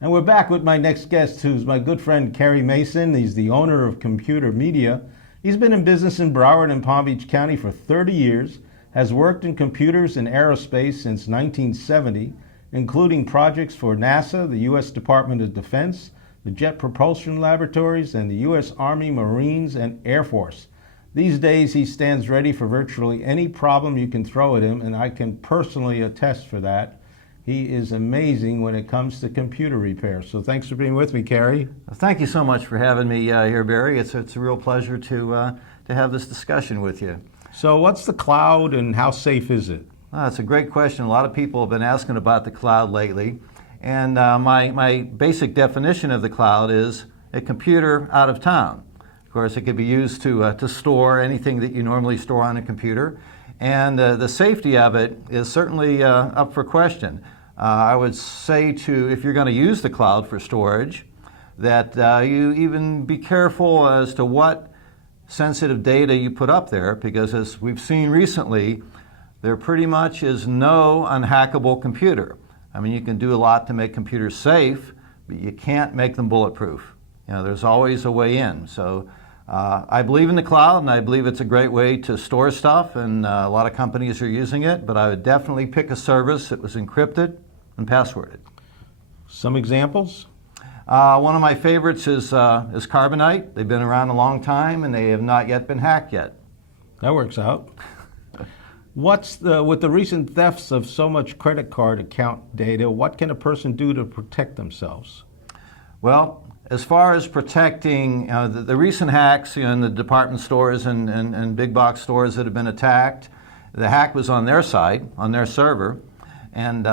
And we're back with my next guest, who's my good friend Carey Mason. He's the owner of Computer Media. He's been in business in Broward and Palm Beach County for 30 years, has worked in computers and aerospace since 1970, including projects for NASA, the U.S. Department of Defense, the Jet Propulsion Laboratories, and the U.S. Army, Marines, and Air Force. These days, he stands ready for virtually any problem you can throw at him, and I can personally attest for that. He is amazing when it comes to computer repair. So thanks for being with me, Carey. Thank you so much for having me here, Barry. It's a real pleasure to have this discussion with you. So what's the cloud and how safe is it? That's a great question. A lot of people have been asking about the cloud lately. And my basic definition of the cloud is a computer out of town. Of course, it could be used to store anything that you normally store on a computer. And the safety of it is certainly up for question. I would say if you're going to use the cloud for storage, that you even be careful as to what sensitive data you put up there, because as we've seen recently, there pretty much is no unhackable computer. I mean, you can do a lot to make computers safe, but you can't make them bulletproof. There's always a way in. So I believe in the cloud, and I believe it's a great way to store stuff, and a lot of companies are using it, but I would definitely pick a service that was encrypted and passworded. Some examples? One of my favorites is Carbonite. They've been around a long time, and they have not yet been hacked yet. That works out. With the recent thefts of so much credit card account data, what can a person do to protect themselves? Well, as far as protecting the recent hacks in the department stores and big box stores that have been attacked, the hack was on their side, on their server, and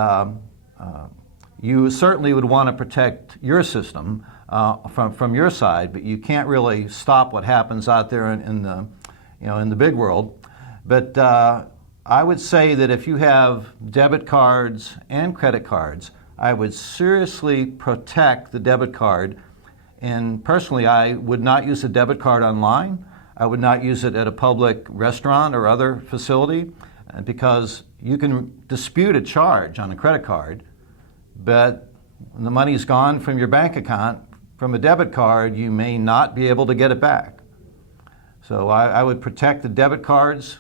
you certainly would want to protect your system from your side, but you can't really stop what happens out there in the big world. But I would say that if you have debit cards and credit cards, I would seriously protect the debit card. And personally, I would not use a debit card online. I would not use it at a public restaurant or other facility, because you can dispute a charge on a credit card, but when the money's gone from your bank account, from a debit card, you may not be able to get it back. So I would protect the debit cards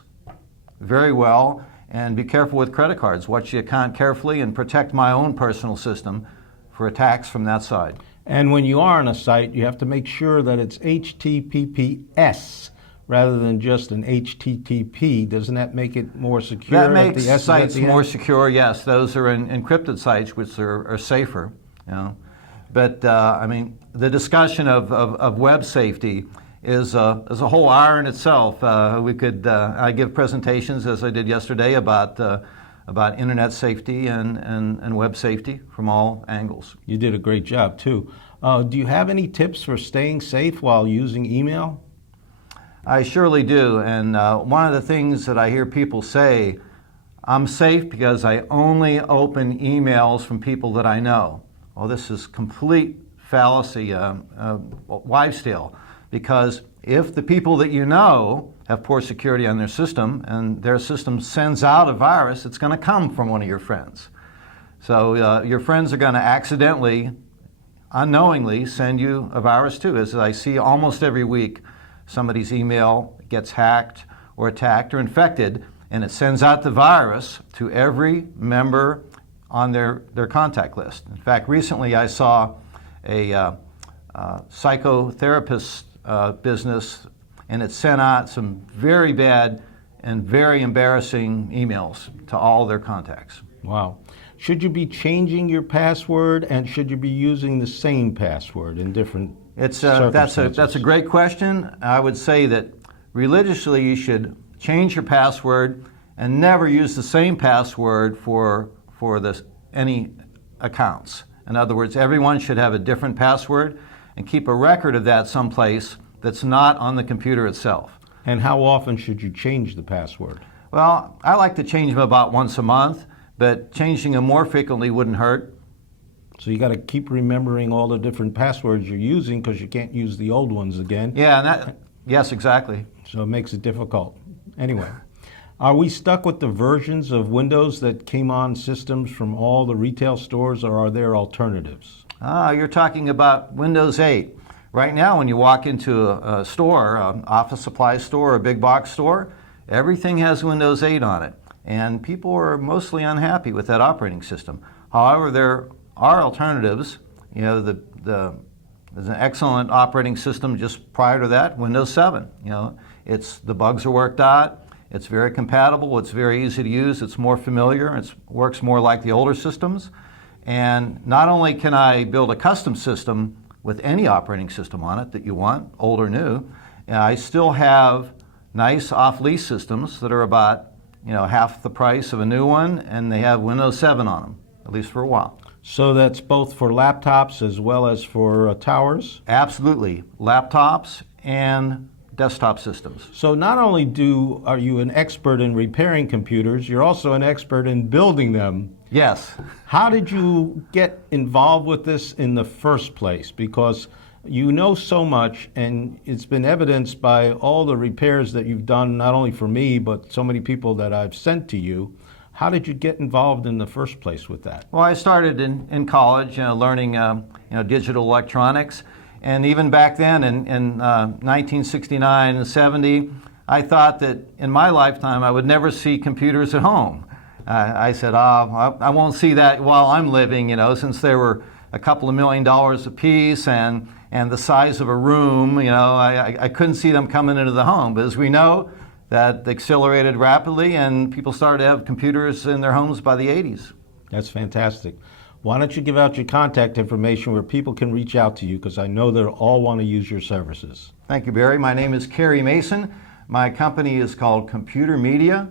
very well, and be careful with credit cards. Watch the account carefully and protect my own personal system for attacks from that side. And when you are on a site, you have to make sure that it's HTTPS rather than just an HTTP. Doesn't that make it more secure? That makes sites more secure, yes. Those are encrypted sites, which are safer. But I mean, the discussion of web safety is a whole hour in itself. I give presentations, as I did yesterday, about internet safety and web safety from all angles. You did a great job, too. Do you have any tips for staying safe while using email? I surely do. And one of the things that I hear people say, I'm safe because I only open emails from people that I know. Well, this is complete fallacy, wives' tale. Because if the people that you know have poor security on their system and their system sends out a virus, it's going to come from one of your friends. So your friends are going to accidentally, unknowingly send you a virus too. As I see almost every week, somebody's email gets hacked or attacked or infected, and it sends out the virus to every member on their contact list. In fact, recently I saw a psychotherapist business, and it sent out some very bad and very embarrassing emails to all their contacts. Wow. Should you be changing your password, and should you be using the same password in different circumstances? That's a great question. I would say that religiously you should change your password and never use the same password for any accounts. In other words, everyone should have a different password and keep a record of that someplace that's not on the computer itself. And how often should you change the password? Well, I like to change them about once a month, but changing them more frequently wouldn't hurt. So you got to keep remembering all the different passwords you're using, because you can't use the old ones again. Yeah, yes, exactly. So it makes it difficult. Anyway, are we stuck with the versions of Windows that came on systems from all the retail stores, or are there alternatives? You're talking about Windows 8. Right now, when you walk into a store, an office supply store, a big box store, everything has Windows 8 on it. And people are mostly unhappy with that operating system. However, there are alternatives. You know, there's an excellent operating system just prior to that, Windows 7. You know, the bugs are worked out. It's very compatible. It's very easy to use. It's more familiar. It works more like the older systems. And not only can I build a custom system with any operating system on it that you want, old or new, I still have nice off-lease systems that are about half the price of a new one, and they have Windows 7 on them, at least for a while. So that's both for laptops as well as for towers? Absolutely. Laptops and desktop systems. So not only are you an expert in repairing computers, you're also an expert in building them. Yes. How did you get involved with this in the first place? Because you know so much, and it's been evidenced by all the repairs that you've done, not only for me, but so many people that I've sent to you. How did you get involved in the first place with that? Well, I started in college, learning digital electronics. And even back then, in 1969 and 70, I thought that in my lifetime I would never see computers at home. I said, I won't see that while I'm living, since they were a couple of $1 million a piece and the size of a room, I couldn't see them coming into the home. But as we know, that accelerated rapidly, and people started to have computers in their homes by the 80s. That's fantastic. Why don't you give out your contact information where people can reach out to you, because I know they'll all want to use your services. Thank you, Barry. My name is Carey Mason. My company is called Computer Media.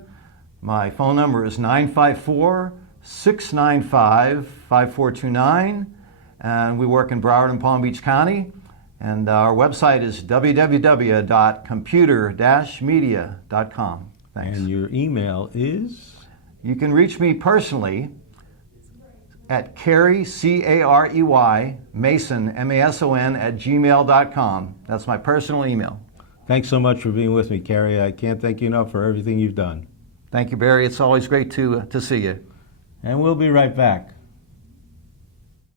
My phone number is 954-695-5429, and we work in Broward and Palm Beach County. And our website is www.computer-media.com. Thanks. And your email is? You can reach me personally at Carey, C-A-R-E-Y, Mason, M-A-S-O-N, @gmail.com. That's my personal email. Thanks so much for being with me, Carey. I can't thank you enough for everything you've done. Thank you, Barry. It's always great to see you. And we'll be right back.